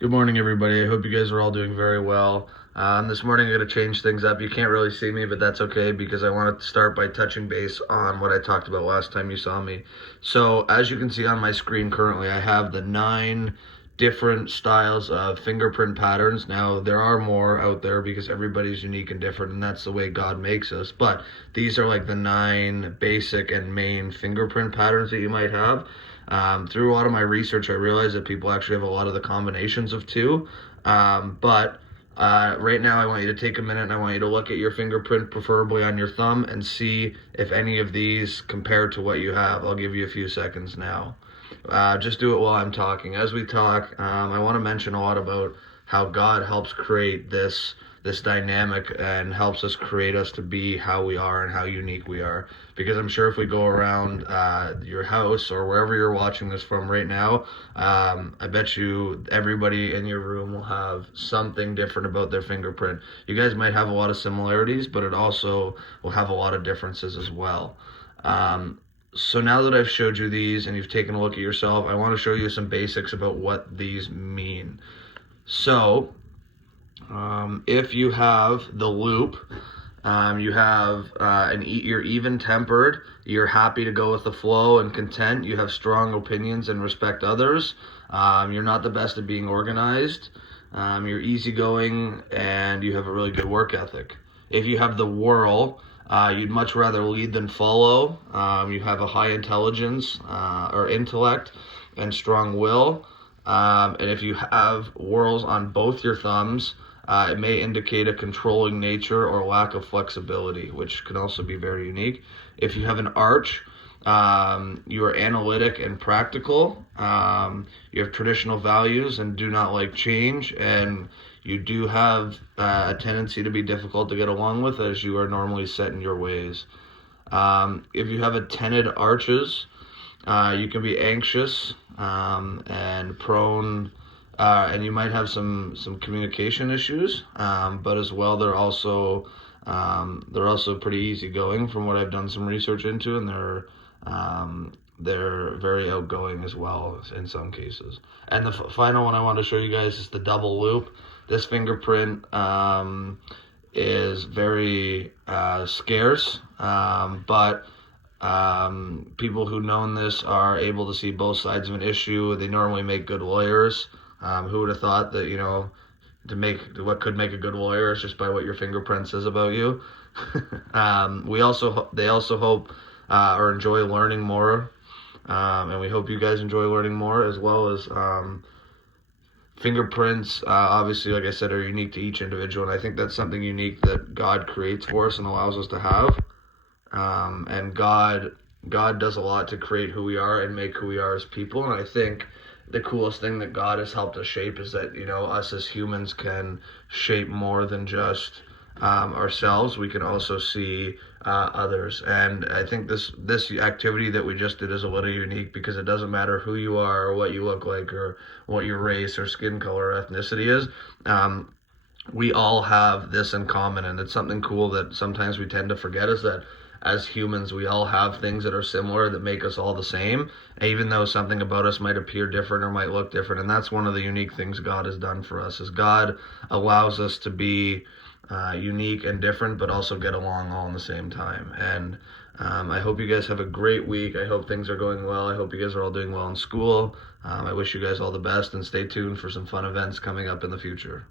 Good morning, everybody. I hope you guys are all doing very well. This morning, I'm going to change things up. You can't really see me, but that's okay because I wanted to start by touching base on what I talked about last time you saw me. So, as you can see on my screen currently, I have the 9 different styles of fingerprint patterns. Now, there are more out there because everybody's unique and different, and that's the way God makes us. But these are like the 9 basic and main fingerprint patterns that you might have. Through a lot of my research, I realized that people actually have a lot of the combinations of two. But right now, I want you to take a minute and I want you to look at your fingerprint, preferably on your thumb, and see if any of these compare to what you have. I'll give you a few seconds now. Just do it while I'm talking. As we talk, I want to mention a lot about how God helps create this dynamic and helps us create us to be how we are and how unique we are. Because I'm sure if we go around your house or wherever you're watching this from right now, I bet you everybody in your room will have something different about their fingerprint. You guys might have a lot of similarities, but it also will have a lot of differences as well. So now that I've showed you these and you've taken a look at yourself, I want to show you some basics about what these mean. So, if you have the loop, you have you're even-tempered, you're happy to go with the flow and content, you have strong opinions and respect others, you're not the best at being organized, you're easygoing, and you have a really good work ethic. If you have the whirl, you'd much rather lead than follow. You have a high intelligence or intellect and strong will. And if you have whorls on both your thumbs, it may indicate a controlling nature or lack of flexibility, which can also be very unique. If you have an arch, you are analytic and practical. You have traditional values and do not like change. And you do have a tendency to be difficult to get along with as you are normally set in your ways. If you have a tented arches, you can be anxious and prone, and you might have some communication issues. But as well, they're also pretty easygoing from what I've done some research into, and they're very outgoing as well in some cases. And the final one I want to show you guys is the double loop. This fingerprint is very scarce, but people who know this are able to see both sides of an issue. They normally make good lawyers. Who would have thought that, to make what could make a good lawyer is just by what your fingerprint says about you. They also hope or enjoy learning more, and we hope you guys enjoy learning more as well as fingerprints. Obviously, like I said, are unique to each individual, and I think that's something unique that God creates for us and allows us to have. And God does a lot to create who we are and make who we are as people. And I think the coolest thing that God has helped us shape is that, us as humans can shape more than just ourselves. We can also see others. And I think this activity that we just did is a little unique because it doesn't matter who you are or what you look like or what your race or skin color or ethnicity is. We all have this in common, and it's something cool that sometimes we tend to forget, is that as humans we all have things that are similar that make us all the same, even though something about us might appear different or might look different. And that's one of the unique things God has done for us, is God allows us to be unique and different but also get along all in the same time. And I hope you guys have a great week. I hope things are going well. I hope you guys are all doing well in school. I wish you guys all the best, and stay tuned for some fun events coming up in the future.